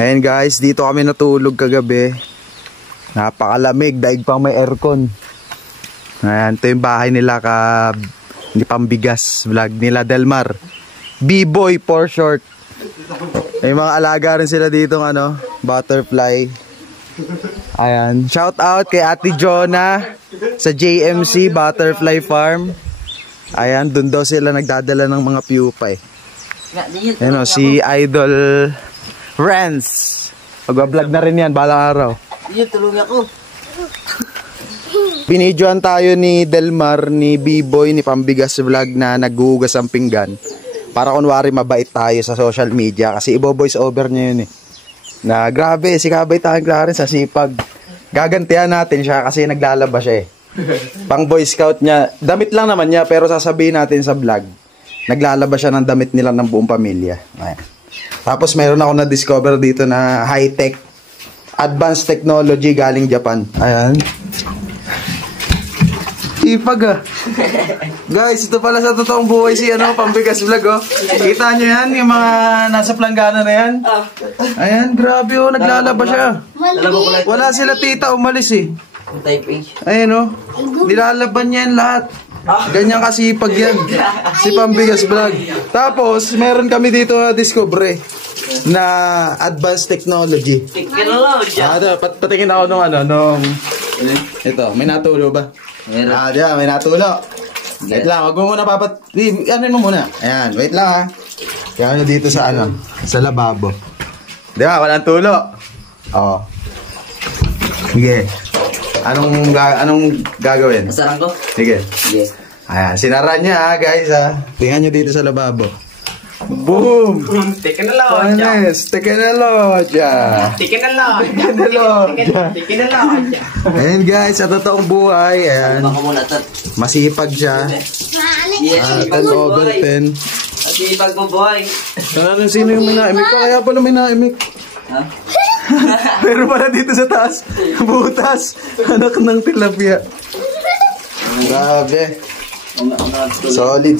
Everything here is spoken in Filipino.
Ayan guys, dito kami natulog kagabi. Napakalamig, daig pang may aircon. Ayan, ito yung bahay nila ni Pambigas vlog nila Delmar. B-boy for short. May mga alaga rin sila dito butterfly. Ayan, shout out kay Ate Jonah sa JMC Butterfly Farm. Ayan, dun daw sila nagdadala ng mga pupa Ayan si Idol Rance. Mag-vlog na rin yan, balang araw. Tulong ako. Binidyoan tayo ni Delmar, ni B-boy, ni Pambigas vlog na naghuhugas ang pinggan. Para kunwari mabait tayo sa social media. Kasi ibo-voice over niya yun Na grabe, si Kabay tayo rin sa sipag. Gagantihan natin siya kasi naglalaba siya Pang boy scout niya. Damit lang naman niya pero sasabihin natin sa vlog. Naglalaba siya ng damit nila ng buong pamilya. Ayan. Tapos mayroon ako na-discover dito na high-tech, advanced technology galing Japan. Ayan. Ipag Guys, ito pala sa totoong buhay si Pambigas vlog Kita nyo yan, yung mga nasa planggana na yan. Ayan, grabe naglalaba siya. Wala sila tita, umalis Ayan nilalaban niya yan lahat. Ganyan kasipag yan si Pambigas vlog. Tapos meron kami dito na discover na advanced technology. Patingin ako nung ito, may natulo ba? Diyan, may natulo. Wait lang, wag mo muna ano mo muna. Ayan, wait lang Kaya dito sa sa lababo. Di ba, walang tulo. Sige. Anong gagawin? Nasarang ko? Sige. Ayan, sinara niya guys Tingnan nyo dito sa lababo. Boom! Technology. Ayan guys, sa totoong buhay. Ayan. Masipag siya. 10 over 10. Masipag mo boy. Sino yung minaimik ko? Kaya pala minaimik. Pero pala dito sa taas, butas, anak ng tilapia. Grabe. Solid.